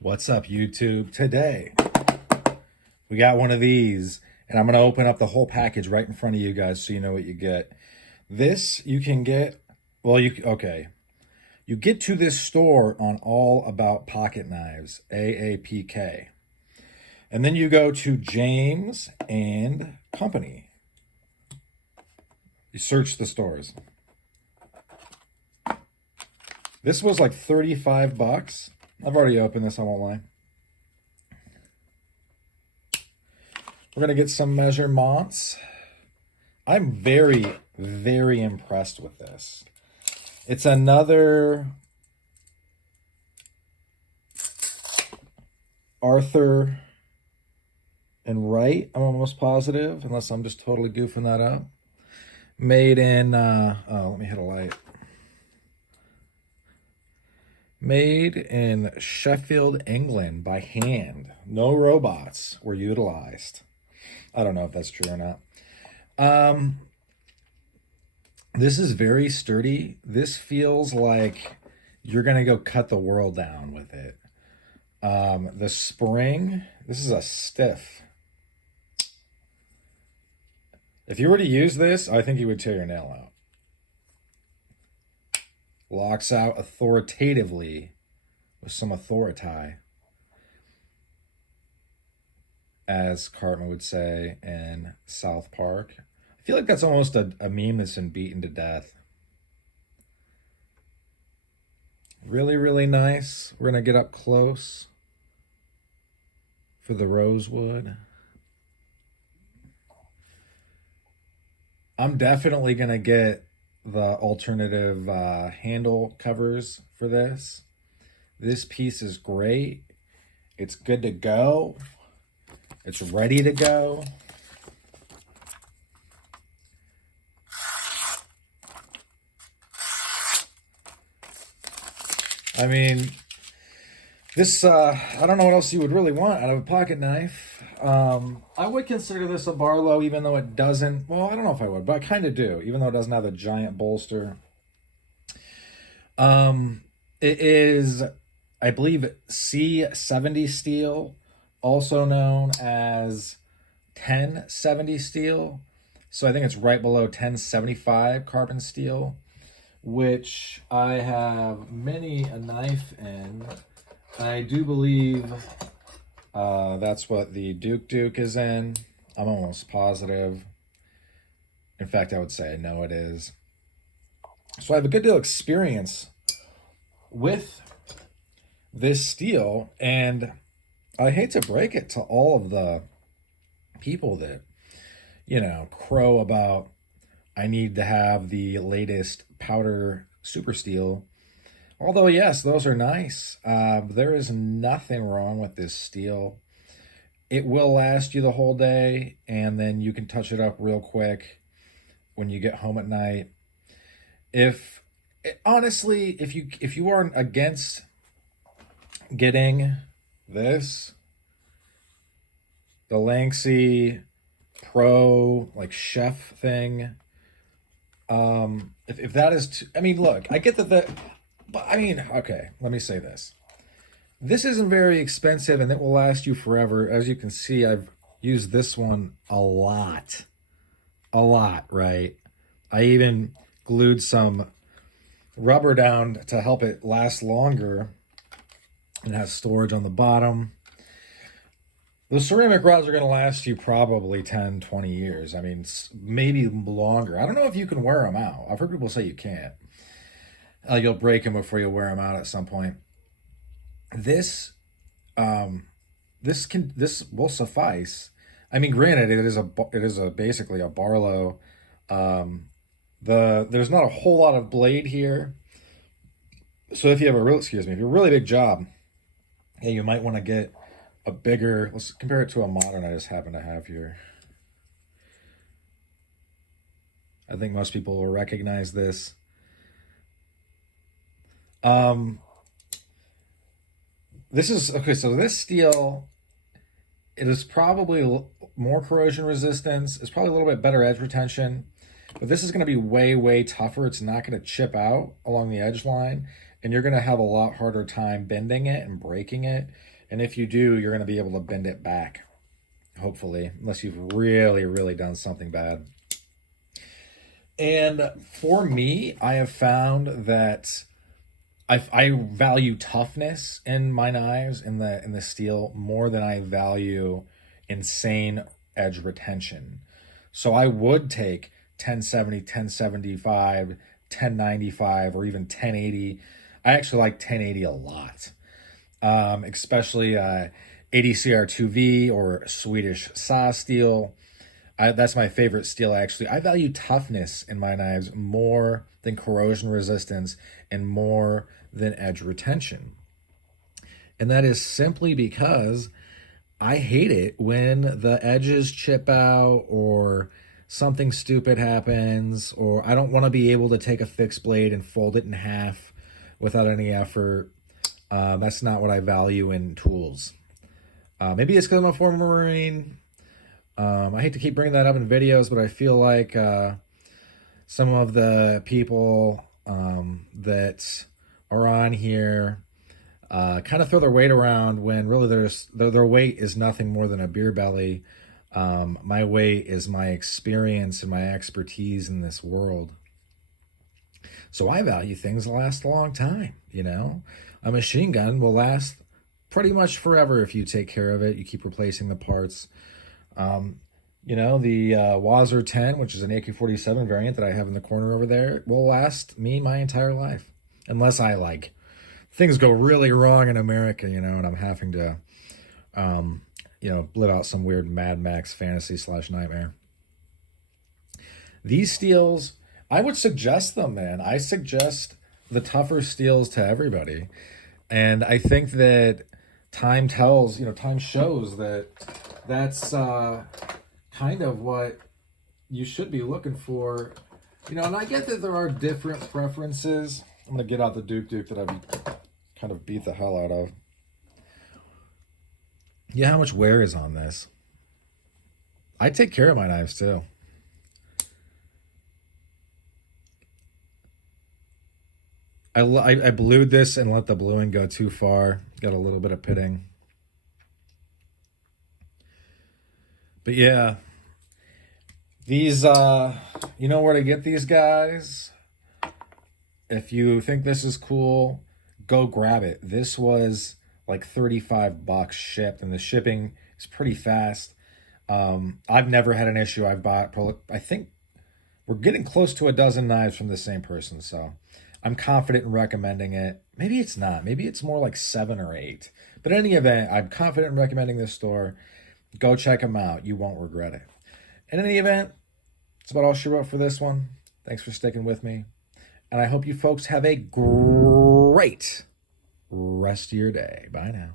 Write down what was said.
What's up, YouTube? Today, we got one of these, and I'm going to open up the whole package right in front of you guys so you know what you get. This you can get, you get to this store on All About Pocket Knives, AAPK. And then you go to James and Company. You search the stores. This was like 35 bucks. I've already opened this, I won't lie. We're going to get some measurements. I'm very, very impressed with this. It's another Arthur and Wright, I'm almost positive, unless I'm just totally goofing that up. Made in, let me hit a light. Made in Sheffield, England by hand. No robots were utilized. I don't know if that's true or not. This is very sturdy. This feels like you're going to go cut the world down with it. The spring, this is a stiff. If you were to use this, I think you would tear your nail out. Locks out authoritatively with some authority, as Cartman would say in South Park. I feel like that's almost a meme that's been beaten to death. Really, really nice. We're going to get up close for the Rosewood. I'm definitely going to get the alternative handle covers for this. This piece is great. It's good to go. It's ready to go. I mean, this, I don't know what else you would really want out of a pocket knife. I would consider this a Barlow, even though it doesn't, well, I don't know if I would, but I kind of do, even though it doesn't have a giant bolster. It is, I believe, C70 steel, also known as 1070 steel. So I think it's right below 1075 carbon steel, which I have many a knife in. I do believe that's what the Duke is in. I'm almost positive. In fact, I would say I know it is. So I have a good deal of experience with this steel, and I hate to break it to all of the people that, crow about I need to have the latest powder super steel. Although, yes, those are nice. There is nothing wrong with this steel. It will last you the whole day, and then you can touch it up real quick when you get home at night. Honestly, if you aren't against getting this, the Lanxey Pro, like, chef thing, if that is, I mean, look, I get that but I mean, okay, let me say this. This isn't very expensive and it will last you forever. As you can see, I've used this one a lot, right? I even glued some rubber down to help it last longer, and it has storage on the bottom. The ceramic rods are going to last you probably 10, 20 years. I mean, maybe longer. I don't know if you can wear them out. I've heard people say you can't. You'll break them before you wear them out at some point. This will suffice. I mean, granted, it is basically a Barlow. There's not a whole lot of blade here, so if you have a if you have a really big job, yeah, you might want to get a bigger. Let's compare it to a modern I just happen to have here. I think most people will recognize this. This is okay. So this steel, it is probably more corrosion resistance. It's probably a little bit better edge retention, but this is going to be way, way tougher. It's not going to chip out along the edge line. and you're going to have a lot harder time bending it and breaking it. And if you do, you're going to be able to bend it back, hopefully, unless you've really, really done something bad. And for me, I have found that I value toughness in my knives in the steel more than I value insane edge retention. So I would take 1070, 1075, 1095, or even 1080. I actually like 1080 a lot, especially ADCR2V or Swedish saw steel. That's my favorite steel, actually. I value toughness in my knives more than corrosion resistance and more than edge retention. And that is simply because I hate it when the edges chip out or something stupid happens, or I don't want to be able to take a fixed blade and fold it in half without any effort. That's not what I value in tools. Maybe it's because I'm a former Marine. I hate to keep bringing that up in videos, but I feel like some of the people that are on here kind of throw their weight around when really their weight is nothing more than a beer belly. My weight is my experience and my expertise in this world. So I value things that last a long time, you know? A machine gun will last pretty much forever if you take care of it. You keep replacing the parts. You know, the Wazzer 10, which is an AK-47 variant that I have in the corner over there, will last me my entire life. Unless I, like, things go really wrong in America, you know, and I'm having to, you know, live out some weird Mad Max fantasy / nightmare. These steels, I would suggest them, man. I suggest the tougher steels to everybody. And I think that time tells, you know, time shows that that's kind of what you should be looking for. You know, and I get that there are different preferences. I'm going to get out the Duke that I've kind of beat the hell out of. Yeah, how much wear is on this? I take care of my knives too. I blued this and let the bluing go too far. Got a little bit of pitting. But yeah, these, you know where to get these guys. If you think this is cool, go grab it. This was like 35 bucks shipped, and the shipping is pretty fast. I've never had an issue. I've bought, I think we're getting close to a dozen knives from the same person, so I'm confident in recommending it. Maybe it's not. Maybe it's more like 7 or 8. But in any event, I'm confident in recommending this store. Go check them out. You won't regret it. In any event, that's about all she wrote for this one. Thanks for sticking with me. And I hope you folks have a great rest of your day. Bye now.